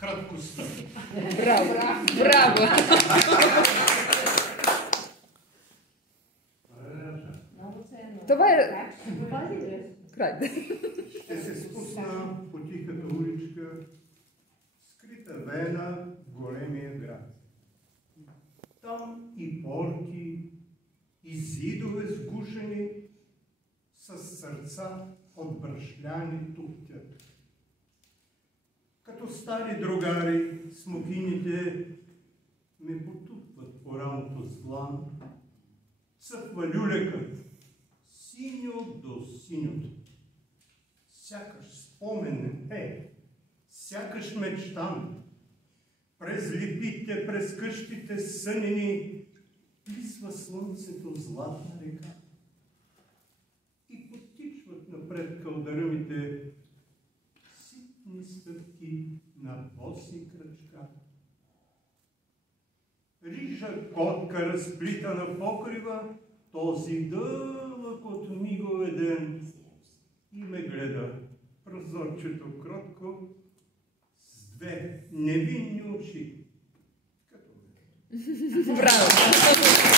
краткостта. Браво! Браво! Това е край. Ще се спусна по тихата уличка, скрита вена в големия град. Там и порти, и зидове сгушени, с сърца от брашляни туптят. Като стари другари, смокините ме потупват по рамото с длан, цъфва люлекът, синьо до синьото. Сякаш спомен сякаш мечтан. През липите, през къщите сънени, плисва слънцето златна река. И потичват напред кълдърмите ситни стъпки на боси крачка. Рижа котка разплита на покрива, този дълъг от мигове ден и ме гледа прозорчето кротко с две невинни очи. Като Браво!